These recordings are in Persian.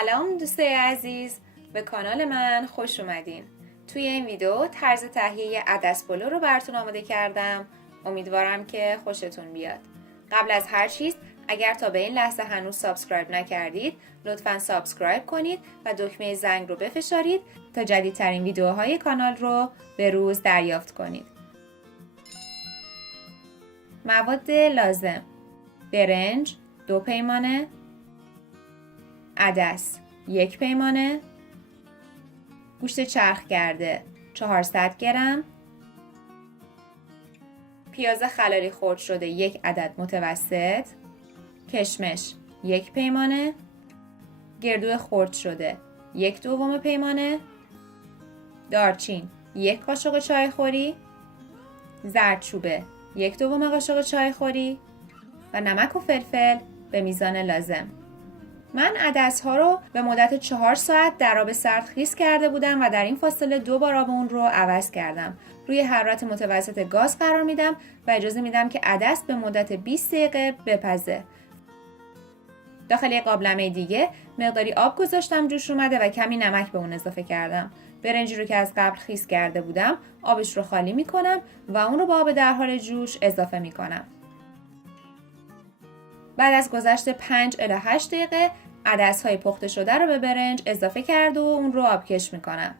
سلام دوستای عزیز، به کانال من خوش اومدین. توی این ویدیو طرز تهیه عدس پلو رو براتون آماده کردم. امیدوارم که خوشتون بیاد. قبل از هر چیز اگر تا به این لحظه هنوز سابسکرایب نکردید لطفاً سابسکرایب کنید و دکمه زنگ رو بفشارید تا جدیدترین ویدیوهای کانال رو به روز دریافت کنید. مواد لازم: برنج 2 پیمانه، عدس 1 پیمانه، گوشت چرخ کرده 400 گرم، پیاز خلالی خرد شده 1 عدد متوسط، کشمش 1 پیمانه، گردو خرد شده 1/2 پیمانه، دارچین 1 قاشق چایخوری، زردچوبه 1/2 قاشق چایخوری و نمک و فلفل به میزان لازم. من عدس ها رو به مدت 4 ساعت در آب سرد خیس کرده بودم و در این فاصله 2 بار آب اون رو عوض کردم. روی حرارت متوسط گاز قرار میدم و اجازه میدم که عدس به مدت 20 دقیقه بپزه. داخل یک قابلمه دیگه مقداری آب گذاشتم جوش اومده و کمی نمک به اون اضافه کردم. برنجی رو که از قبل خیس کرده بودم آبش رو خالی میکنم و اون رو با آب در حال جوش اضافه میکنم. بعد از گذشت 5 الی 8 دقیقه عدس‌های پخته شده رو به برنج اضافه کرده و اون رو آبکش میکنم.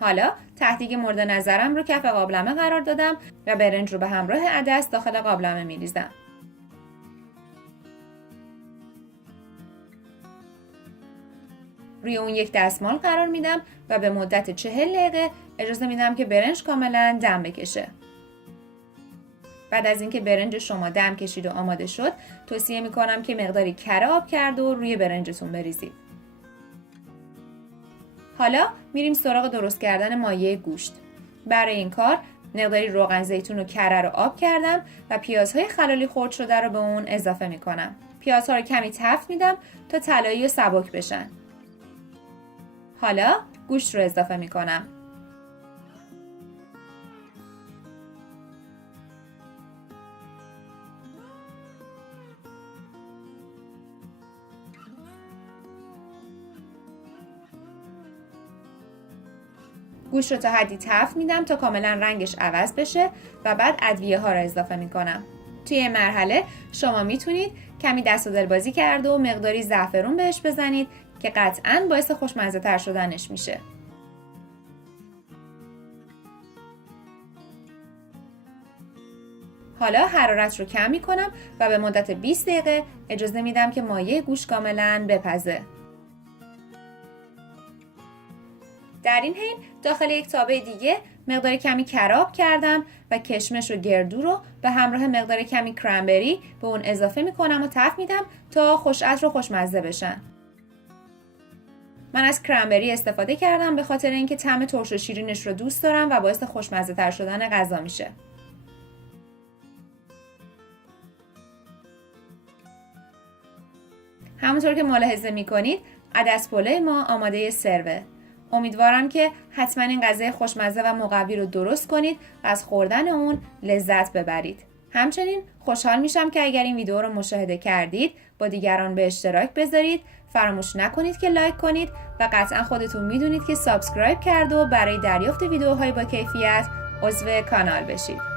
حالا ته‌دیگ مورد نظرم رو کف قابلمه قرار دادم و برنج رو به همراه عدس داخل قابلمه میریزم. روی اون یک دستمال قرار میدم و به مدت 40 دقیقه اجازه میدم که برنج کاملا دم بکشه. بعد از اینکه برنج شما دم کشید و آماده شد، توصیه میکنم که مقداری کره آب کرده و روی برنجتون بریزید. حالا میریم سراغ درست کردن مایه گوشت. برای این کار مقداری روغن زیتون و کره رو آب کردم و پیازهای خلالی خرد شده رو به اون اضافه میکنم. پیازها رو کمی تفت میدم تا طلایی و سبک بشن. حالا گوشت رو اضافه میکنم. گوشت رو تا حدی تفت میدم تا کاملا رنگش عوض بشه و بعد ادویه ها رو اضافه میکنم. توی این مرحله شما میتونید کمی دست و دل بازی کرده و مقداری زعفرون بهش بزنید که قطعاً باعث خوشمزه تر شدنش میشه. حالا حرارت رو کم میکنم و به مدت 20 دقیقه اجازه میدم که مایه گوشت کاملا بپزه. در این حین داخل یک تابه دیگه مقدار کمی کره آب کردم و کشمش و گردو رو به همراه مقدار کمی کرنبری به اون اضافه میکنم و تفت میدم تا خوش عطر و خوشمزه بشن. من از کرنبری استفاده کردم به خاطر اینکه طعم ترش و شیرینش رو دوست دارم و باعث خوشمزه تر شدن غذا میشه. همونطور که ملاحظه میکنید عدس پلو ما آماده سروه. امیدوارم که حتما این غذای خوشمزه و مقوی رو درست کنید و از خوردن اون لذت ببرید. همچنین خوشحال میشم که اگر این ویدیو رو مشاهده کردید با دیگران به اشتراک بذارید. فراموش نکنید که لایک کنید و قطعا خودتون میدونید که سابسکرایب کرده و برای دریافت ویدیوهای با کیفیت عضو کانال بشید.